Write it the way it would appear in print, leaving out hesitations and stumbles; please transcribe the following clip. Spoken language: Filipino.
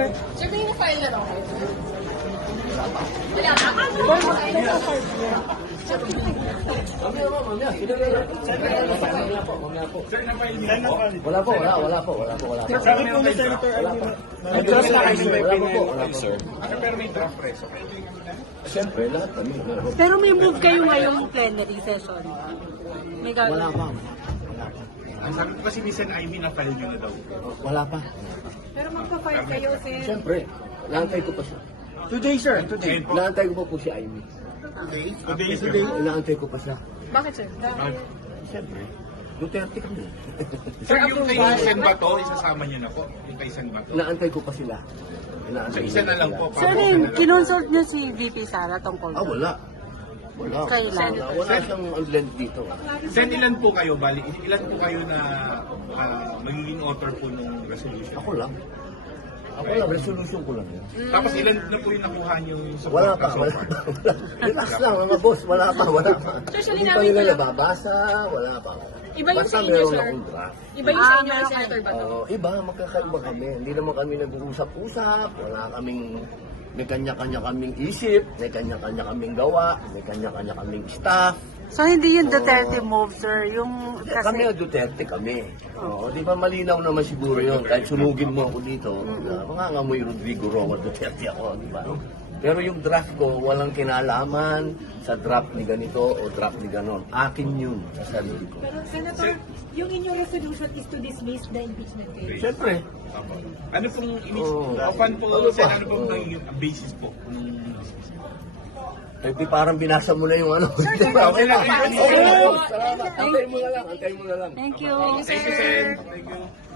sir. Sir, may file na daw kayo, sir? Wala pa. Wala po. Sabi po ni Senator Amy na Wala po. Pero may draft preso. Siyempre, lahat kami. Pero may move kayo ngayong plenary session. May Wala gagawin. pa. Ang sabi ko kasi ni Sen Ivy na file nyo na daw. Wala pa. Pero magpa-file kayo, sir. Siyempre, naantay ko pa siya. Today, sir. Today. Naantay ko pa po si Amy. Today. Naantay ko pa siya. Bakit, sir? Siyempre, Duterte kami. Sir, yung kay Sen Bato, isasama nyo na po. Yung kay Sen Bato. Naantay ko pa sila. So, isa na lang po. Sir, kinonsult niyo si VP Sara tungkol Ah, wala. Wala. Kailan? Wala siyang unblend dito. Sen, ilan po kayo? Bali, ilan po kayo na magiging author po ng resolution? Ako lang. Resolution ko lang yan. Tapos ilan na po yung nakuha nyo yung support? Wala pa. Relax lang mga boss, wala pa. Sir, Hindi pa linawin nila ko lang. nababasa, wala pa. Iba yung Basta sa inyo, meron sir. akong draft. Iba yung sa inyo kay meron Senator Bato. Iba, magkakaiba kami. Hindi naman kami nag-uusap-usap, wala kaming, may kanya-kanya kaming isip, may kanya-kanya kaming gawa, may kanya-kanya kaming staff. So, hindi yung Duterte move, sir. Yung Kami kasi... ang Duterte kami. Oo, di ba malinaw naman siguro yun. Kahit sunugin mo ako dito, mangangamoy Rodrigo Roa Duterte ako, di ba? Pero yung draft ko, walang kinalaman sa draft ni ganito o draft ni ganon. Akin yun sa sarili ko. Pero Senator, yung inyong resolution is to dismiss the impeachment case. Siyempre, Apo. Ano pong Oo. Open po, Ano Sen, ba? ano pong naging basis po? parang binasa mo na yung ano. Okay lang. Okay lang. Salamat. Antayin mo na lang. Thank you. Thank you, Sen. Thank you.